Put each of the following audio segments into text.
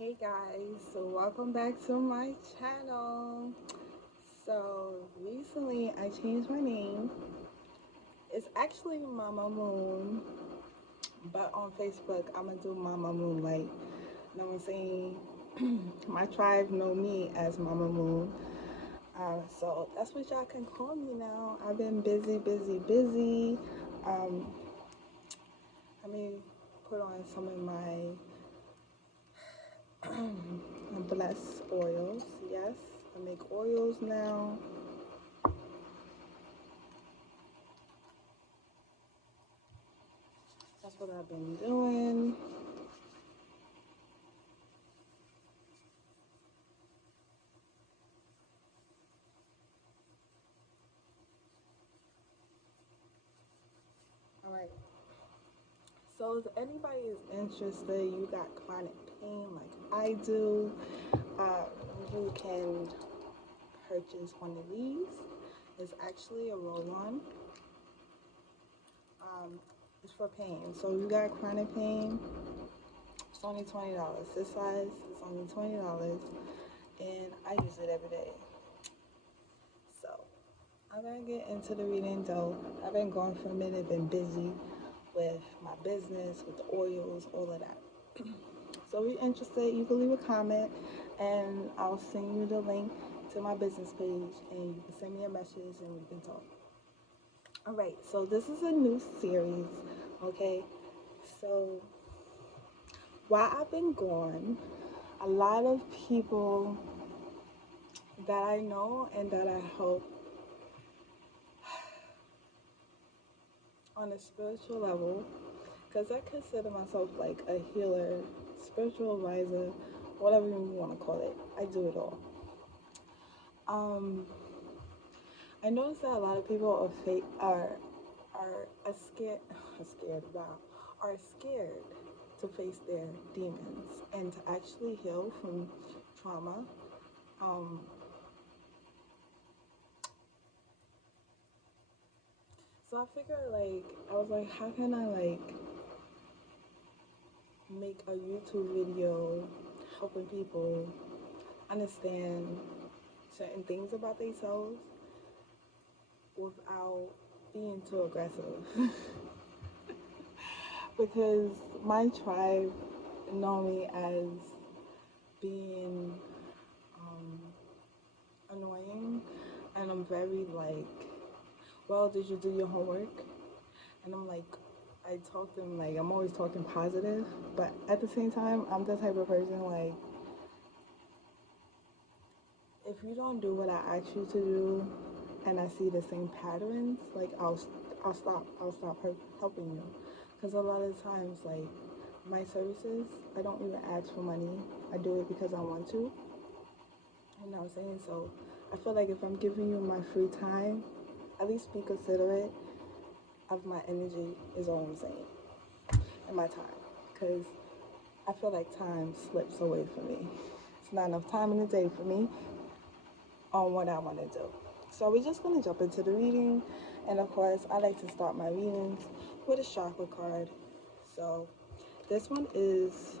Hey guys, so welcome back to my channel. So recently I changed my name. It's actually Mama Moon, but on Facebook I'm gonna do Mama Moonlight. You know what I'm saying? My tribe know me as Mama Moon. So that's what y'all can call me now. I've been busy, busy, busy. Um, Let me put on some of my blessed oils. Yes, I make oils now. That's what I've been doing. All right. So if anybody is interested, you got chronic pain like I do, uh, you can purchase one of these. It's actually a roll-on. It's for pain. So you got chronic pain, it's only $20. This size is only $20, and I use it every day. So I'm gonna get into the reading though. I've been gone for a minute, been busy with my business, with the oils, all of that. So if you're interested, you can leave a comment and I'll send you the link to my business page and you can send me a message and we can talk. All right, so this is a new series, okay? So while I've been gone, a lot of people that I know and that I help on a spiritual level, because I consider myself like a healer, spiritual advisor, whatever you want to call it. I do it all. Um, I noticed that a lot of people are scared, wow, are scared to face their demons and to actually heal from trauma. Um, so I figured I was like, how can I make a YouTube video helping people understand certain things about themselves without being too aggressive. Because my tribe know me as being annoying, and I'm very well, did you do your homework? And I'm like, I talk to them like I'm always talking positive, but at the same time, I'm the type of person like, if you don't do what I ask you to do, and I see the same patterns, like I'll stop helping you, because a lot of times my services, I don't even ask for money. I do it because I want to. You know what I'm saying? So I feel like if I'm giving you my free time, at least be considerate of my energy is all I'm saying, and my time, because I feel like time slips away from me. It's not enough time in the day for me on what I want to do. So we're just going to jump into the reading. And of course, I like to start my readings with a chakra card. So this one is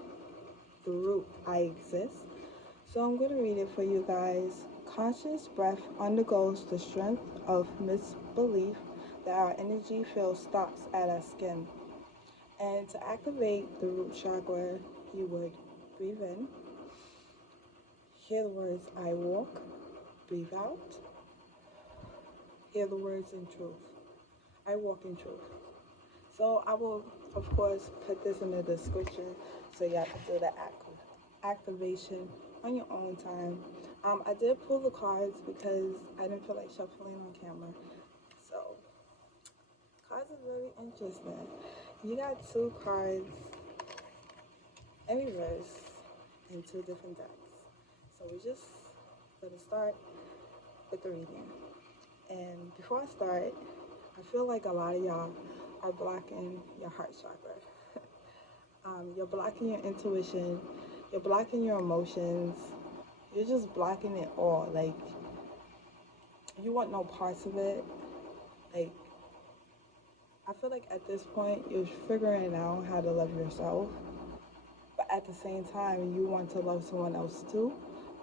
the root I exist. So I'm going to read it for you guys. Conscious breath undergoes the strength of misbelief that our energy field stops at our skin. And to activate the root chakra, you would breathe in, hear the words I walk, breathe out, hear the words in truth. I walk in truth. So I will, of course, put this in the description so y'all can do the activation on your own time. I did pull the cards because I didn't feel like shuffling on camera. So cards are very interesting. You got two cards in reverse in two different decks. So we just gonna start with the reading. And before I start, I feel like a lot of y'all are blocking your heart chakra. You're blocking your intuition. You're blocking your emotions. You're just blocking it all. Like, you want no parts of it. Like, I feel like at this point, you're figuring out how to love yourself. But at the same time, you want to love someone else too,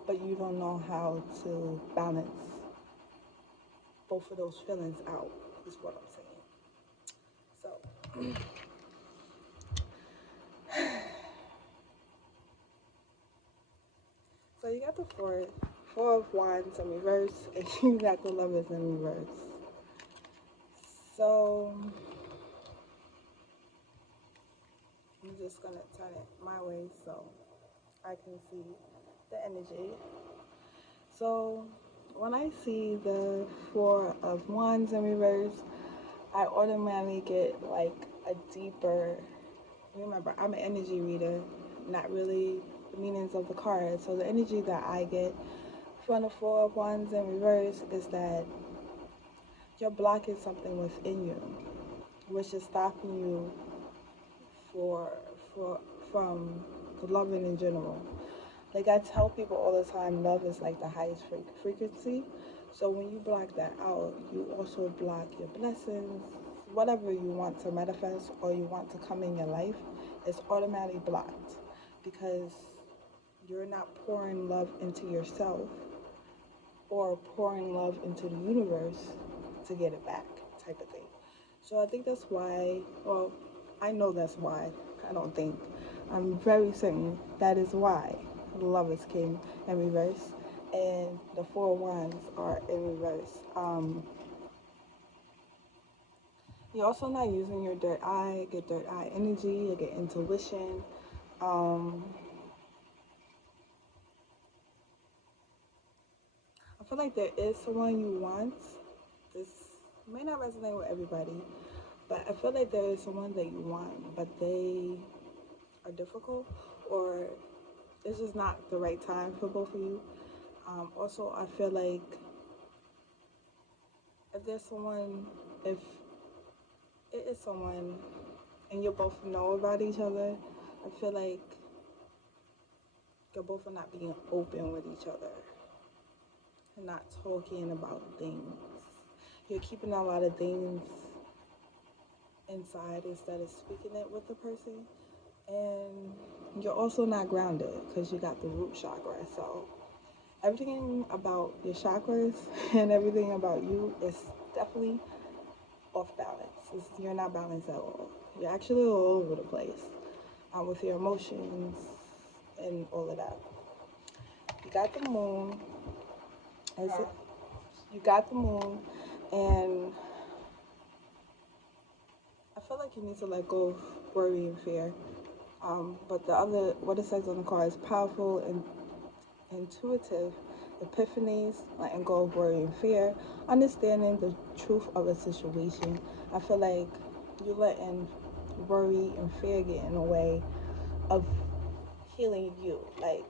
but you don't know how to balance both of those feelings out, is what I'm saying. So, so you got the four of wands in reverse, and you got the lovers in reverse. So I'm just gonna turn it my way so I can see the energy. So when I see the four of wands in reverse, I automatically get like a deeper. Remember, I'm an energy reader, not really the meanings of the cards. So the energy that I get from the four of wands in reverse is that you're blocking something within you, which is stopping you for for from loving in general. Like I tell people all the time, love is like the highest frequency. So when you block that out, you also block your blessings, whatever you want to manifest or you want to come in your life, it's automatically blocked because you're not pouring love into yourself or pouring love into the universe to get it back, type of thing. So I think that's why, well, I know that's why. I don't think. I'm very certain that is why the lovers came in reverse and the four wands are in reverse. You're also not using your third eye. You get third eye energy, you get intuition. Um, I feel like there is someone you want. This may not resonate with everybody, but I feel like there is someone that you want, but they are difficult or it's just not the right time for both of you. Also, I feel like if there's someone, if it is someone and you both know about each other, I feel like you're both are not being open with each other and not talking about things. You're keeping a lot of things inside instead of speaking it with the person. And you're also not grounded because you got the root chakra. So everything about your chakras and everything about you is definitely off balance. You're not balanced at all. You're actually all over the place with your emotions and all of that. You got the moon. You got the moon, and I feel like you need to let go of worry and fear. But the other, what it says on the card is powerful and intuitive epiphanies, letting go of worry and fear, understanding the truth of a situation. I feel like you're letting worry and fear get in the way of healing you. Like,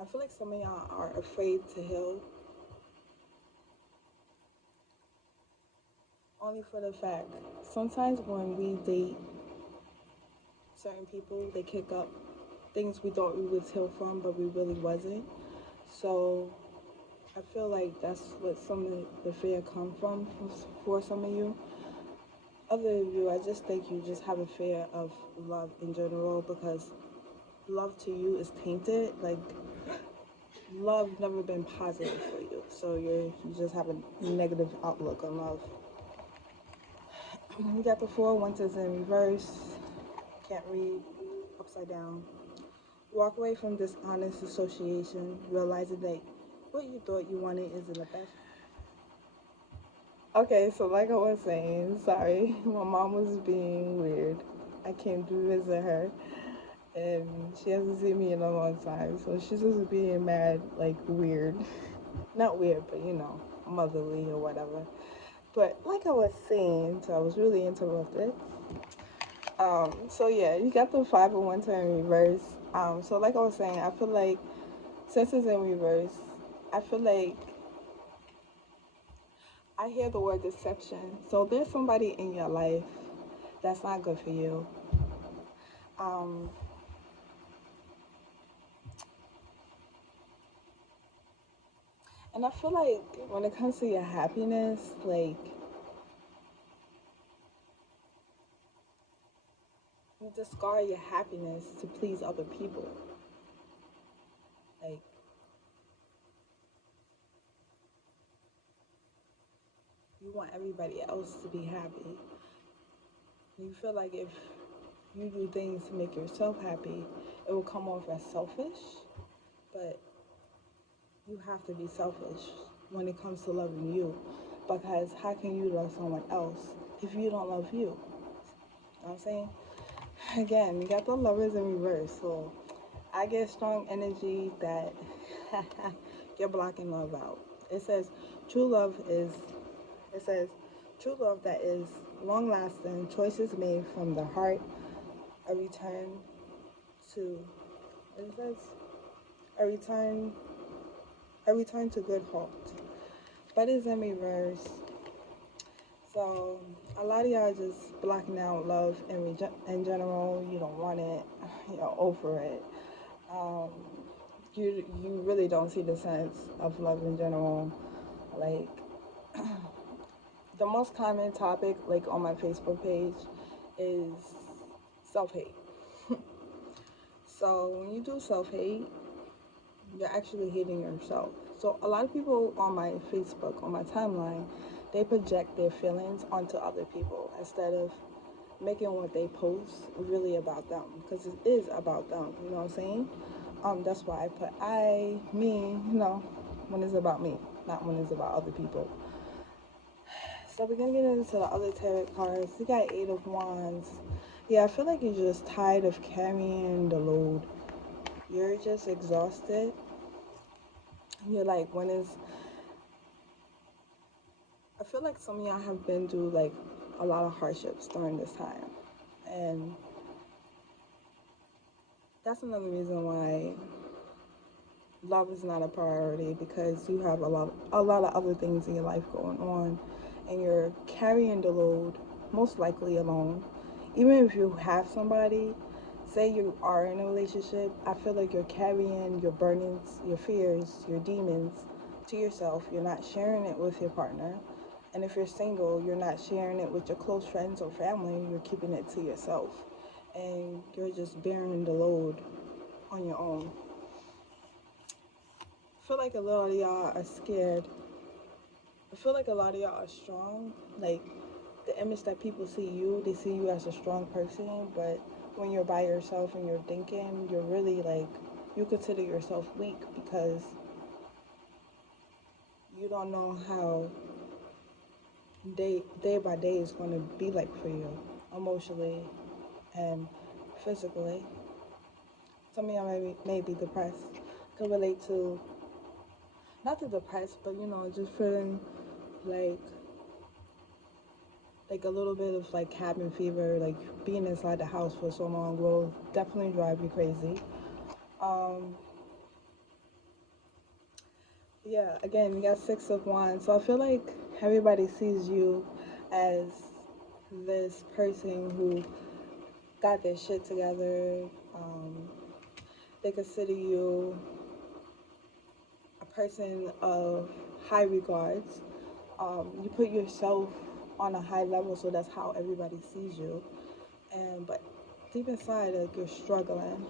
I feel like some of y'all are afraid to heal only for the fact sometimes when we date certain people, they kick up things we thought we was healed from, but we really wasn't. So I feel like that's what some of the fear come from for some of you. Other of you, I just think you just have a fear of love in general because love to you is tainted. Like love never been positive for you, so you just have a negative outlook on love. We got the four winters in reverse. Can't read upside down. Walk away from dishonest association, realizing that what you thought you wanted isn't the best. Okay, so like I was saying, sorry, my mom was being weird. I came to visit her, and she hasn't seen me in a long time, so she's just being mad, like weird. Not weird, but you know, motherly or whatever. But like I was saying, so I was really interrupted. So yeah, you got the five of winter in reverse. So like I was saying, I feel like since it's in reverse, I feel like I hear the word deception. So there's somebody in your life that's not good for you. Um, and I feel like when it comes to your happiness, like you discard your happiness to please other people. Like, you want everybody else to be happy. You feel like if you do things to make yourself happy, it will come off as selfish, but you have to be selfish when it comes to loving you, because how can you love someone else if you don't love you? You know what I'm saying? Again, you got the lovers in reverse, so I get strong energy that you're blocking love out. It says true love is, it says true love that is long lasting, choices made from the heart, a return to, what it says, a return, to good heart. But it's in reverse. So a lot of y'all just blocking out love in general. You don't want it. You're over it. Um, you really don't see the sense of love in general. Like, the most common topic, like, on my Facebook page is self-hate. So when you do self-hate, you're actually hating yourself. So a lot of people on my Facebook, on my timeline, they project their feelings onto other people instead of making what they post really about them, because it is about them. You know what I'm saying? That's why I put me, when it's about me, not when it's about other people. So we're gonna get into the other tarot cards. You got Eight of Wands. Yeah, I feel like you're just tired of carrying the load. You're just exhausted. You're like, I feel like some of y'all have been through like a lot of hardships during this time. And that's another reason why love is not a priority, because you have a lot of other things in your life going on, and you're carrying the load, most likely alone. Even if you have somebody, say you are in a relationship, I feel like you're carrying your burdens, your fears, your demons to yourself. You're not sharing it with your partner. And if you're single, you're not sharing it with your close friends or family. You're keeping it to yourself, and you're just bearing the load on your own. I feel like a lot of y'all are scared. I feel like a lot of y'all are strong. Like, the image that people see you, they see you as a strong person, but when you're by yourself and you're thinking, you're really like, you consider yourself weak, because you don't know how day by day is going to be like for you, emotionally and physically. Some of y'all may be depressed. Can relate to, not the depressed, but just feeling like a little bit of like cabin fever, like being inside the house for so long will definitely drive you crazy. Yeah, again, you got Six of Wands. So I feel like everybody sees you as this person who got their shit together. They consider you a person of high regards. You put yourself on a high level, so that's how everybody sees you. But deep inside, like, you're struggling.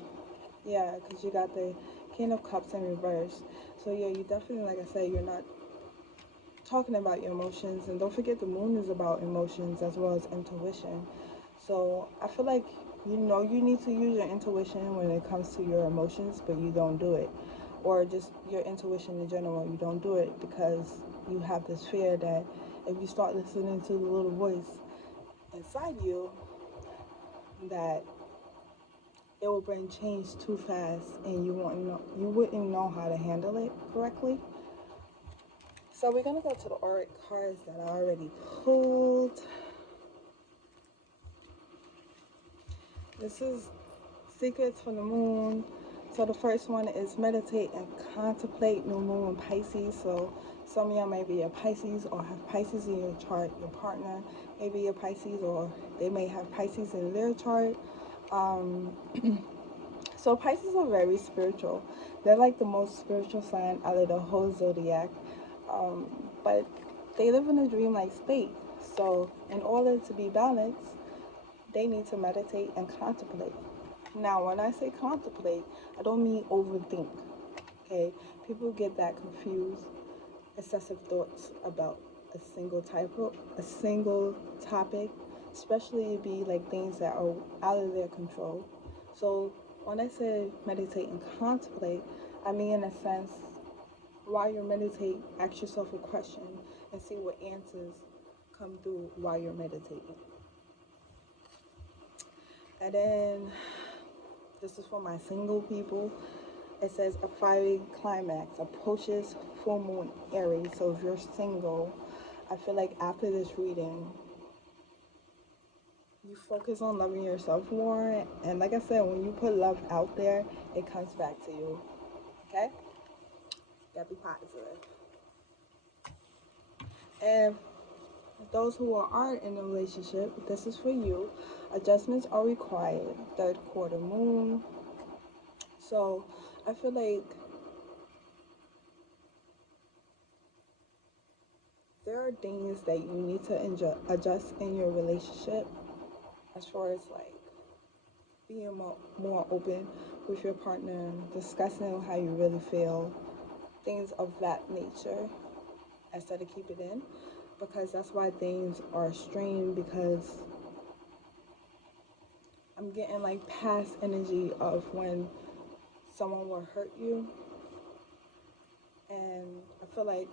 Yeah, because you got the King of Cups in reverse. So yeah, you definitely, like I said, you're not talking about your emotions. And don't forget, the moon is about emotions as well as intuition. So I feel like, you need to use your intuition when it comes to your emotions, but you don't do it. Or just your intuition in general, you don't do it because you have this fear that if you start listening to the little voice inside you, that it will bring change too fast, and you wouldn't know how to handle it correctly. So we're gonna go to the auric cards that I already pulled. This is Secrets from the Moon. So the first one is meditate and contemplate new moon in Pisces. So some of y'all may be a Pisces or have Pisces in your chart. Your partner may be a Pisces, or they may have Pisces in their chart. So Pisces are very spiritual. They're like the most spiritual sign out of the whole zodiac. But they live in a dreamlike state. So in order to be balanced, they need to meditate and contemplate. Now, when I say contemplate, I don't mean overthink. Okay, people get that confused. Excessive thoughts about a single topic, especially it be like things that are out of their control. So when I say meditate and contemplate, I mean in a sense, while you're meditating, ask yourself a question and see what answers come through while you're meditating. And then this is for my single people. It says a fiery climax approaches full moon Aries. So if you're single, I feel like after this reading, you focus on loving yourself more. And like I said, when you put love out there, it comes back to you. Okay? Gotta be positive. And those who aren't in a relationship, this is for you. Adjustments are required. Third quarter moon. So I feel like there are things that you need to adjust in your relationship, as far as like being more open with your partner, discussing how you really feel, things of that nature, instead of keep it in, because that's why things are strained, because I'm getting like past energy of when someone will hurt you. And I feel like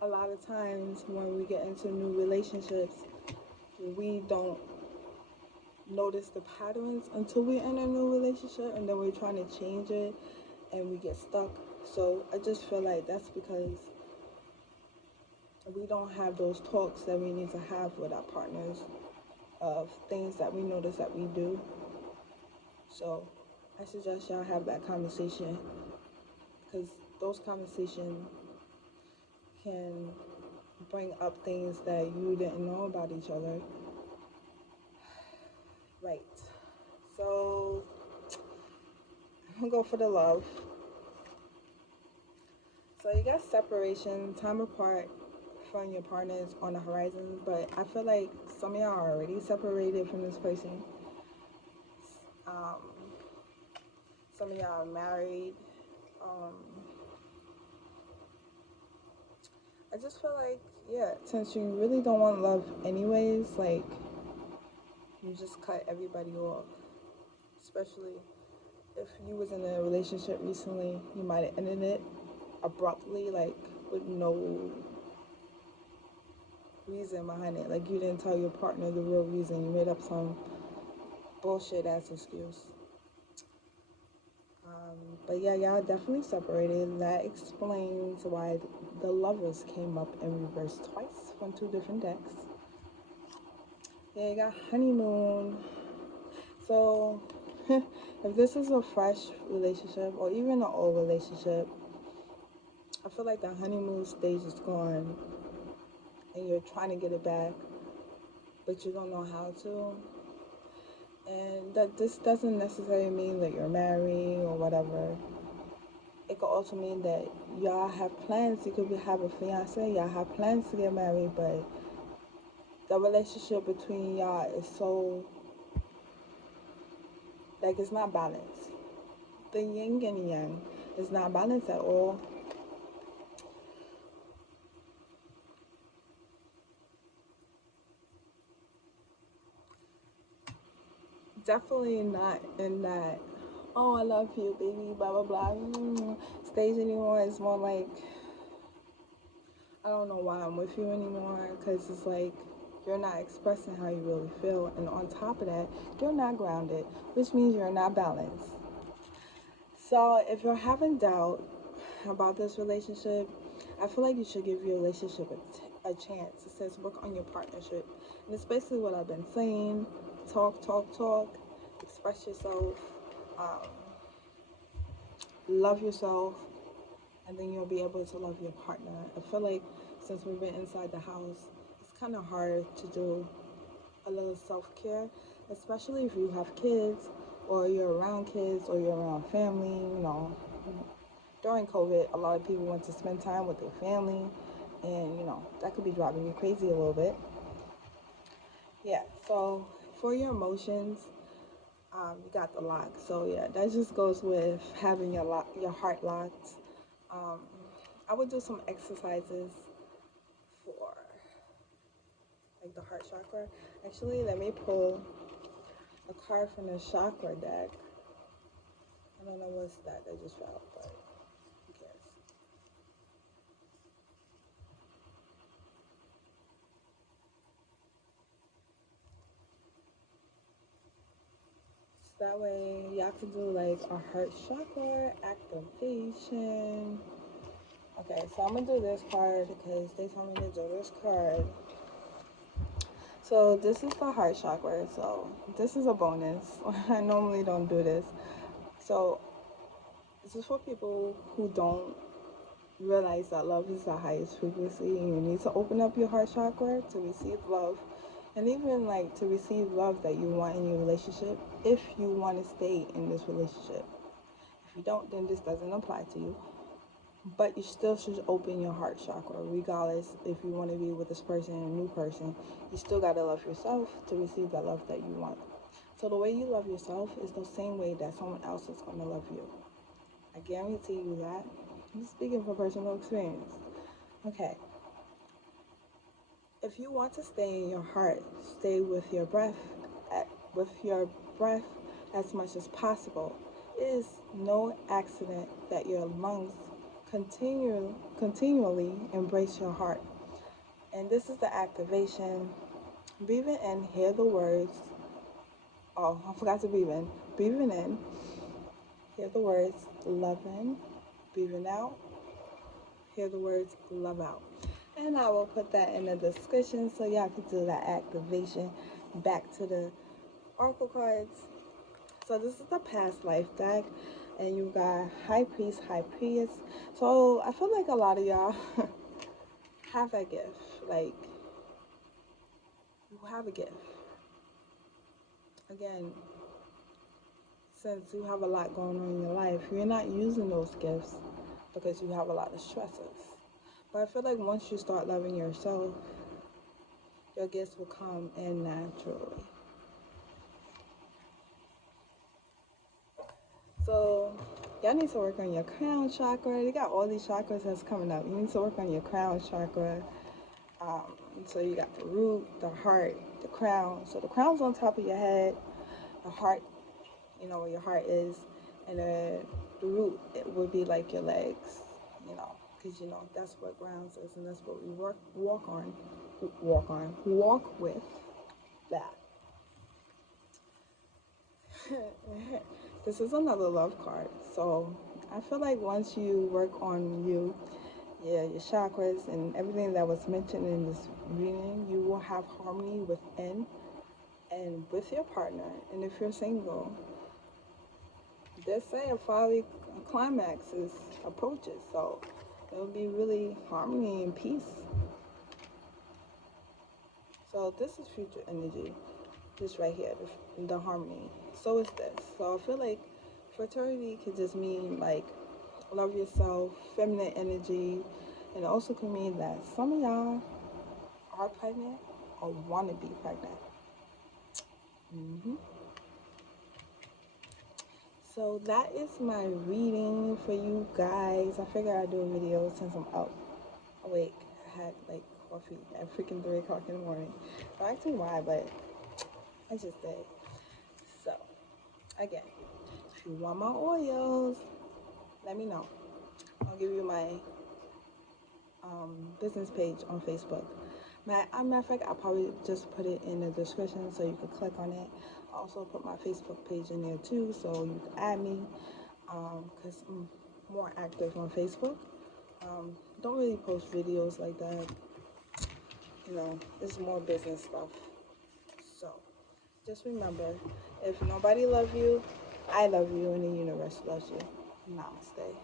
a lot of times when we get into new relationships, we don't notice the patterns until we're in a new relationship, and then we're trying to change it and we get stuck. So I just feel like that's because we don't have those talks that we need to have with our partners of things that we notice that we do. So I suggest y'all have that conversation, because those conversations can bring up things that you didn't know about each other. Right. So I'm gonna go for the love. So you got separation, time apart from your partners on the horizon, but I feel like some of y'all are already separated from this person. Some of y'all are married. I just feel like, yeah, since you really don't want love anyways, like, you just cut everybody off. Especially if you was in a relationship recently, you might have ended it abruptly, like, with no reason behind it. Like, you didn't tell your partner the real reason. You made up some bullshit ass excuse. But yeah, y'all definitely separated. That explains why the lovers came up in reverse twice from two different decks. Yeah, you got honeymoon. So if this is a fresh relationship or even an old relationship, I feel like the honeymoon stage is gone and you're trying to get it back, but you don't know how to. And that this doesn't necessarily mean that you're married or whatever. It could also mean that y'all have plans. You could have a fiance, y'all have plans to get married, but the relationship between y'all is so, like, it's not balanced. The yin and yang is not balanced at all. Definitely not in that, oh, I love you, baby, blah, blah, blah, stage anymore. It's more like, I don't know why I'm with you anymore, because it's like, you're not expressing how you really feel. And on top of that, you're not grounded, which means you're not balanced. So if you're having doubt about this relationship, I feel like you should give your relationship a chance. It says work on your partnership. And it's basically what I've been saying. Talk, talk, talk. Express yourself. Love yourself. And then you'll be able to love your partner. I feel like since we've been inside the house, it's kind of hard to do a little self-care, especially if you have kids or you're around kids or you're around family. You know, during COVID, a lot of people want to spend time with their family, and you know, that could be driving you crazy a little bit. Yeah, so For your emotions, you got the lock. So yeah, that just goes with having your heart locked. Um, I would do some exercises for like the heart chakra. Actually, let me pull a card from the chakra deck. I don't know what's that just fell, but who cares? So that way, y'all can do like a heart chakra activation. Okay, so I'm gonna do this card because they told me to do this card. So this is the heart chakra. So this is a bonus. I normally don't do this. So this is for people who don't realize that love is the highest frequency, and you need to open up your heart chakra to receive love, and even like to receive love that you want in your relationship if you want to stay in this relationship. If you don't, then this doesn't apply to you. But you still should open your heart chakra, regardless if you want to be with this person, a new person. You still got to love yourself to receive that love that you want. So the way you love yourself is the same way that someone else is going to love you. I guarantee you that. I'm speaking from personal experience. Okay. If you want to stay in your heart, stay with your breath, with your breath as much as possible. It is no accident that your lungs continually embrace your heart. And this is the activation. Breathing in, hear the words. Oh, I forgot to breathe in. Breathing in, hear the words love in. Breathing out, hear the words love out. And I will put that in the description so y'all can do that activation. Back to the oracle cards. So this is the past life deck, and you got high priest, high priest. So I feel like a lot of y'all have that gift. Like, you have a gift. Again, since you have a lot going on in your life, you're not using those gifts because you have a lot of stresses. But I feel like once you start loving yourself, your gifts will come in naturally. So y'all need to work on your crown chakra. You got all these chakras that's coming up. You need to work on your crown chakra. So you got the root, the heart, the crown. So the crown's on top of your head. The heart, you know where your heart is, and the root, it would be like your legs, because that's what grounds is, and that's what we walk with that. This is another love card. So I feel like once you work on you, yeah, your chakras and everything that was mentioned in this reading, you will have harmony within and with your partner. And if you're single, they say a folly climax is approaches, so it will be really harmony and peace. So this is future energy, this right here, the harmony. So is this. So I feel like fertility could just mean like love yourself, feminine energy, and it also can mean that some of y'all are pregnant or want to be pregnant. So that is my reading for you guys. I figured I'd do a video since I'm out awake. I had like coffee at freaking 3 o'clock in the morning. Don't ask me why, but I just did. So, again, if you want my oils, let me know. I'll give you my business page on Facebook. Matter of fact, I'll probably just put it in the description so you can click on it. I'll also put my Facebook page in there too, so you can add me, because I'm more active on Facebook. Don't really post videos like that. It's more business stuff. So, just remember, if nobody loves you, I love you, and the universe loves you. Namaste.